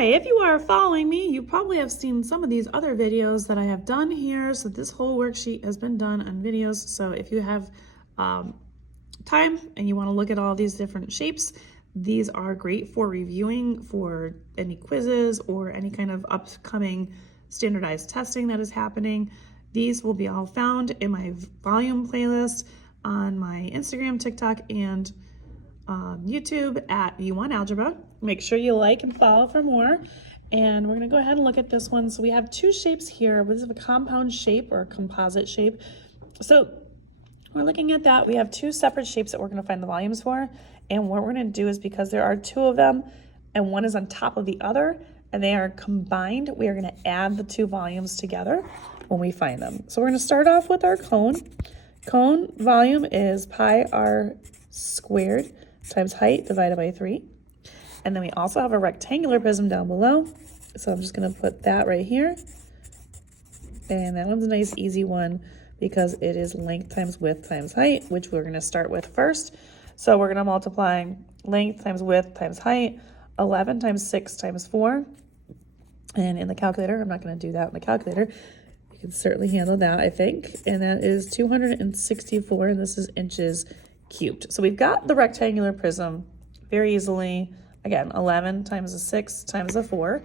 Hi, if you are following me, you probably have seen some of these other videos that I have done here. So this whole worksheet has been done on videos. So if you have time and you want to look at all these different shapes, these are great for reviewing for any quizzes or any kind of upcoming standardized testing that is happening. These will be all found in my volume playlist on my Instagram, TikTok, and YouTube at YouWantAlgebra. Make sure you like and follow for more. And we're going to go ahead and look at this one. So we have two shapes here. This is a compound shape or a composite shape. So we're looking at that. We have two separate shapes that we're going to find the volumes for. And what we're going to do is, because there are two of them and one is on top of the other and they are combined, we are going to add the two volumes together when we find them. So we're going to start off with our cone. Cone volume is pi r squared times height divided by 3. And then we also have a rectangular prism down below. So I'm just going to put that right here. And that one's a nice easy one because it is length times width times height, which we're going to start with first. So we're going to multiply length times width times height, 11 times 6 times 4. And in the calculator, I'm not going to do that in the calculator. You can certainly handle that, I think. And that is 264, and this is inches cubed. So we've got the rectangular prism very easily. Again, 11 times a 6 times a 4.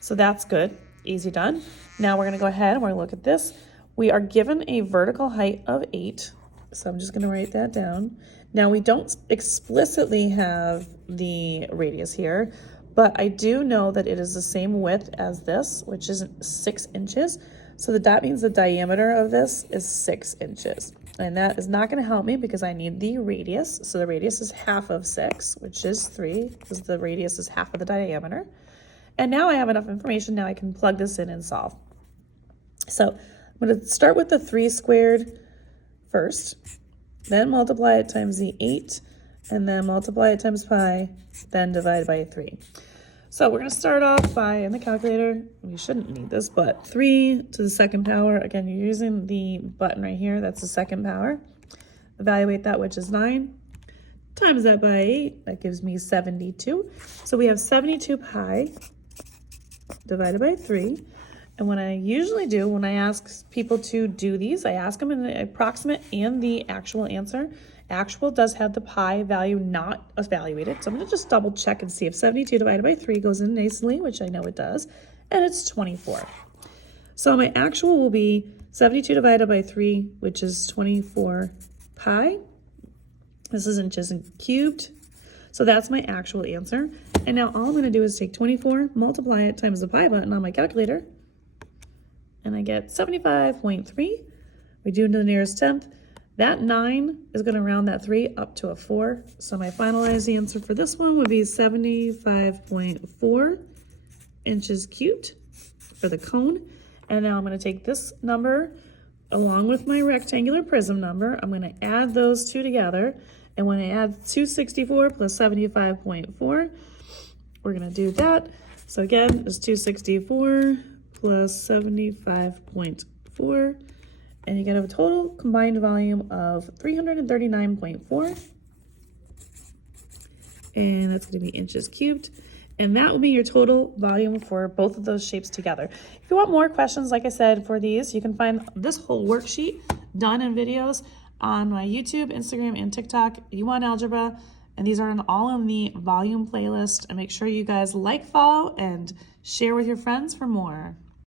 So that's good. Easy done. Now we're going to go ahead and we're going to look at this. We are given a vertical height of 8. So I'm just going to write that down. Now we don't explicitly have the radius here, but I do know that it is the same width as this, which is 6 inches. So that means the diameter of this is 6 inches. And that is not going to help me because I need the radius. So the radius is half of 6, which is 3, because the radius is half of the diameter. And now I have enough information. Now I can plug this in and solve. So I'm going to start with the 3 squared first, then multiply it times the 8, and then multiply it times pi, then divide by 3. So we're going to start off by, in the calculator, we shouldn't need this, but 3 to the second power. Again, you're using the button right here. That's the second power. Evaluate that, which is 9. Times that by 8. That gives me 72. So we have 72 pi divided by 3. And what I usually do when I ask people to do these, I ask them in the approximate and the actual answer. Actual does have the pi value not evaluated. So I'm going to just double check and see if 72 divided by 3 goes in nicely, which I know it does, and it's 24. So my actual will be 72 divided by 3, which is 24 pi. This is inches cubed. So that's my actual answer. And now all I'm going to do is take 24, multiply it times the pi button on my calculator, and I get 75.3. We do to the nearest tenth. That 9 is going to round that 3 up to a 4. So my finalized answer for this one would be 75.4 inches cubed for the cone. And now I'm going to take this number along with my rectangular prism number. I'm going to add those two together. And when I add 264 plus 75.4, we're going to do that. So again, it's 264 plus 75.4. And you get a total combined volume of 339.4. And that's going to be inches cubed. And that will be your total volume for both of those shapes together. If you want more questions, like I said, for these, you can find this whole worksheet done in videos on my YouTube, Instagram, and TikTok, YouWantAlgebra. And these are all in the volume playlist. And make sure you guys like, follow, and share with your friends for more.